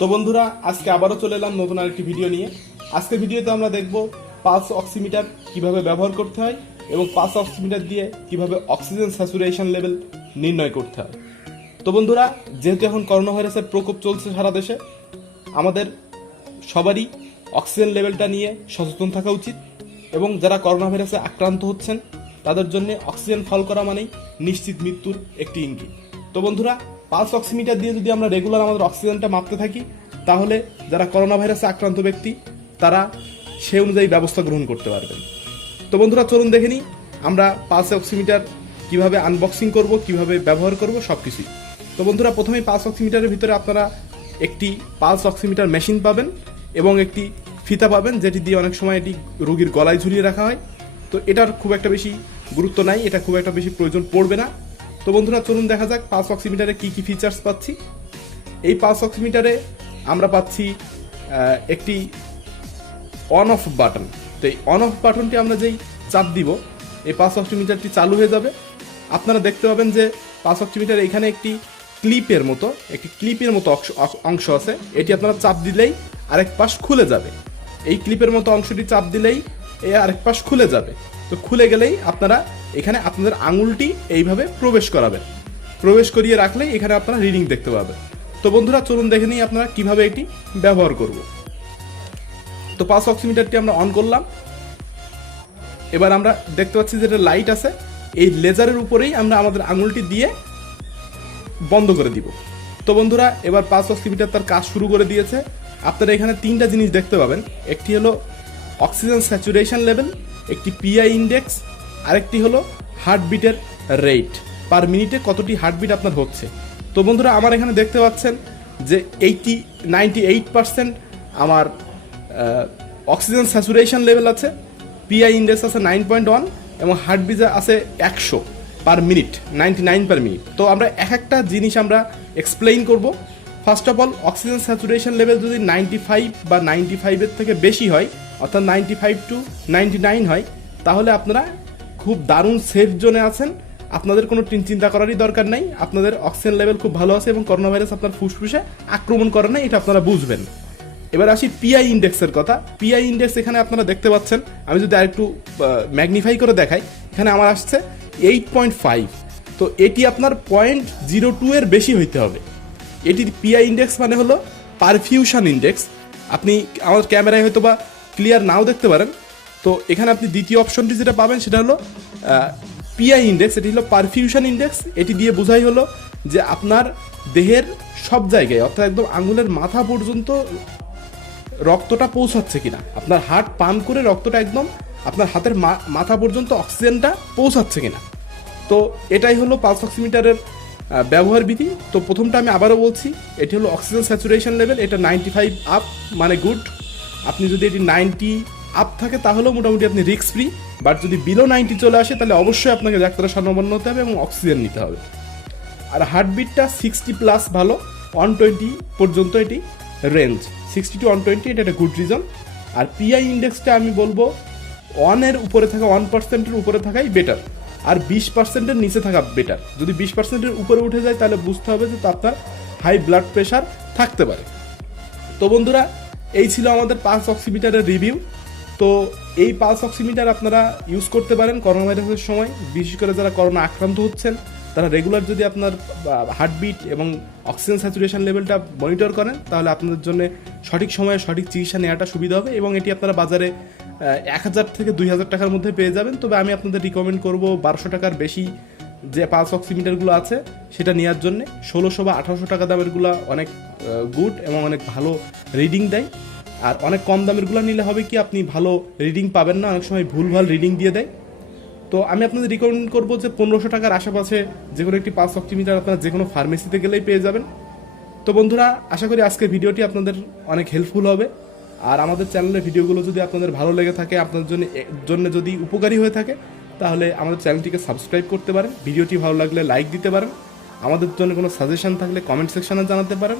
তো বন্ধুরা, আজকে আবারও চলে এলাম নতুন আরেকটি ভিডিও নিয়ে। আজকে ভিডিওতে আমরা দেখব পালস অক্সিমিটার কিভাবে ব্যবহার করতে হয় এবং পালস অক্সিমিটার দিয়ে কিভাবে অক্সিজেন স্যাচুরেশন লেভেল নির্ণয় করতে হয়। তো বন্ধুরা, যেহেতু এখন করোনা ভাইরাসের প্রকোপ চলছে সারা দেশে, আমাদের সবারই অক্সিজেন লেভেলটা নিয়ে সচেতন থাকা উচিত এবং যারা করোনা ভাইরাসে আক্রান্ত হচ্ছেন তাদের জন্য অক্সিজেন ফল করা মানেই নিশ্চিত মৃত্যুর একটি ইঙ্গিত। তো বন্ধুরা, পালস অক্সিমিটার দিয়ে যদি আমরা রেগুলার আমাদের অক্সিজেনটা মাপতে থাকি, তাহলে যারা করোনা ভাইরাসে আক্রান্ত ব্যক্তি তারা সে অনুযায়ী ব্যবস্থা গ্রহণ করতে পারবেন। তো বন্ধুরা, চলুন দেখে নিই আমরা পালস অক্সিমিটার কিভাবে আনবক্সিং করব, কিভাবে ব্যবহার করব, সব কিছুই। তো বন্ধুরা, প্রথমেই পালস অক্সিমিটারের ভিতরে আপনারা একটি পালস অক্সিমিটার মেশিন পাবেন এবং একটি ফিতা পাবেন, যেটি দিয়ে অনেক সময় এটি রোগীর গলায় ঝুলিয়ে রাখা হয়। তো এটার খুব একটা বেশি গুরুত্ব নাই, এটা খুব একটা বেশি প্রয়োজন পড়বে না। তো বন্ধুরা, চলুন দেখা যাক পালস অক্সিমিটারে কি কি ফিচার্স পাচ্ছি। এই পালস অক্সিমিটারে আমরা পাচ্ছি একটি অন অফ বাটন। তো এই অন অফ বাটনটি আমরা যেই চাপ দিব, এই পালস অক্সিমিটারটি চালু হয়ে যাবে। আপনারা দেখতে পাবেন যে পালস অক্সিমিটার এখানে একটি ক্লিপের মতো অংশ আছে। এটি আপনারা চাপ দিলেই আরেক পাশ খুলে যাবে। এই ক্লিপের মতো অংশটি চাপ দিলেই আরেক পাশ খুলে যাবে। তো খুলে গেলেই আপনারা এখানে আপনাদের আঙুলটি এইভাবে প্রবেশ করাবেন। প্রবেশ করিয়ে রাখলেই এখানে আপনারা রিডিং দেখতে পাবেন। তো বন্ধুরা, চলুন দেখে নিই আপনারা কিভাবে এটি ব্যবহার করব। তো পালস অক্সিমিটারটি আমরা অন করলাম। এবার আমরা দেখতে পাচ্ছি যে এটা লাইট আছে, এই লেজারের উপরেই আমরা আমাদের আঙুলটি দিয়ে বন্ধ করে দিব। তো বন্ধুরা, এবার পালস অক্সিমিটার তার কাজ শুরু করে দিয়েছে। আপনারা এখানে তিনটা জিনিস দেখতে পাবেন। একটি হলো অক্সিজেন স্যাচুরেশন লেভেল, একটি পিআই ইন্ডেক্স, আরেকটি হলো হার্টবিটের রেট, পার মিনিটে কতটি হার্টবিট আপনার হচ্ছে। তো বন্ধুরা, আমার এখানে দেখতে পাচ্ছেন যে 98% আমার অক্সিজেন স্যাচুরেশন লেভেল আছে, পিআই ইন্ডেক্স আছে 9.1 এবং হার্টবিট আছে 100 পার মিনিট, 99 পার মিনিট। তো আমরা একটা জিনিস আমরা এক্সপ্লেইন করব। First of all, oxygen saturation level যদি 95 বা 95-এর থেকে বেশি হয়, অর্থাৎ 95 to 99 হয়, তাহলে আপনারা খুব দারুণ সেফ জোনে আছেন। আপনাদের কোনো চিন্তা করারই দরকার নাই। আপনাদের অক্সিজেন লেভেল খুব ভালো আছে এবং করোনা ভাইরাস আপনার ফুসফুসে আক্রমণ করে না, এটা আপনারা বুঝবেন। এবার আসি পিআই ইন্ডেক্সের কথা। পিআই ইন্ডেক্স এখানে আপনারা দেখতে পাচ্ছেন, আমি যদি আরেকটু ম্যাগনিফাই করে দেখাই, এখানে আমার আসছে 8.5। তো এটি আপনার 0.02 এর বেশি হইতে হবে। এটির পিআই ইন্ডেক্স মানে হলো পারফিউশন ইন্ডেক্স। আপনি আমার ক্যামেরায় হয়তো বা ক্লিয়ার নাও দেখতে পারেন। তো এখানে আপনি দ্বিতীয় অপশনটি যেটা পাবেন সেটা হলো পিআই ইন্ডেক্স। এটি হলো পারফিউশন ইন্ডেক্স। এটি দিয়ে বোঝাই হলো যে আপনার দেহের সব জায়গায়, অর্থাৎ একদম আঙুলের মাথা পর্যন্ত রক্তটা পৌঁছাচ্ছে কিনা, আপনার হার্ট পাম্প করে রক্তটা একদম আপনার হাতের মাথা পর্যন্ত অক্সিজেনটা পৌঁছাচ্ছে কিনা। তো এটাই হলো পালস অক্সিমিটারের ব্যবহার বিধি। তো প্রথমটা আমি আবারও বলছি, এটি হলো অক্সিজেন স্যাচুরেশন লেভেল। এটা 95 আপ মানে গুড। আপনি যদি এটি 90 আপ থাকে তাহলেও মোটামুটি আপনি রিস্ক ফ্রি। বাট যদি বিলো 90 চলে আসে, তাহলে অবশ্যই আপনাকে ডাক্তারের শরণাপন্ন হতে হবে এবং অক্সিজেন নিতে হবে। আর হার্টবিটটা 60+ ভালো, 120 পর্যন্ত এটি রেঞ্জ, 60 to 120, এটা একটা গুড রিজন। আর পিআই ইন্ডেক্সটা আমি বলবো 1-এর উপরে থাকা, 1%-এর উপরে থাকাই বেটার, আর 20%-এর নিচে থাকা বেটার। যদি 20%-এর উপরে উঠে যায় তাহলে বুঝতে হবে যে আপনার হাই ব্লাড প্রেশার থাকতে পারে। তো বন্ধুরা, এই ছিল আমাদের পালস অক্সিমিটারের রিভিউ। তো এই পালস অক্সিমিটার আপনারা ইউজ করতে পারেন করোনা ভাইরাসের সময়। বিশেষ করে যারা করোনা আক্রান্ত হচ্ছেন, তারা রেগুলার যদি আপনার হার্টবিট এবং অক্সিজেন স্যাচুরেশন লেভেলটা মনিটর করেন, তাহলে আপনাদের জন্য সঠিক সময়ে সঠিক চিকিৎসা নেওয়াটা সুবিধা হবে এবং এটি আপনারা বাজারে 1000 থেকে 2000 টাকার মধ্যে পেয়ে যাবেন। তবে আমি আপনাদের রিকমেন্ড করব 1200 টাকার বেশি যে পালস অক্সিমিটারগুলো আছে সেটা নেওয়ার জন্য। 1600 বা 1800 টাকা দামেরগুলো অনেক গুড এবং অনেক ভালো রিডিং দেয়। আর অনেক কম দামেরগুলো নিলে হবে কি, আপনি ভালো রিডিং পাবেন না, অনেক সময় ভুলভাল রিডিং দিয়ে দেয়। তো আমি আপনাদের রিকমেন্ড করবো যে 1500 টাকার আশেপাশে যে কোনো একটি পালস অক্সিমিটার আপনারা যে কোনো ফার্মেসিতে গেলেই পেয়ে যাবেন। তো বন্ধুরা, আশা করি আজকের ভিডিওটি আপনাদের অনেক হেল্পফুল হবে। আর আমাদের চ্যানেলের ভিডিওগুলো যদি আপনাদের ভালো লেগে থাকে, আপনাদের জন্য যদি উপকারী হয়ে থাকে, তাহলে আমাদের চ্যানেলটিকে সাবস্ক্রাইব করতে পারেন। ভিডিওটি ভালো লাগলে লাইক দিতে পারেন। আমাদের জন্য কোনো সাজেশন থাকলে কমেন্ট সেকশনে জানাতে পারেন।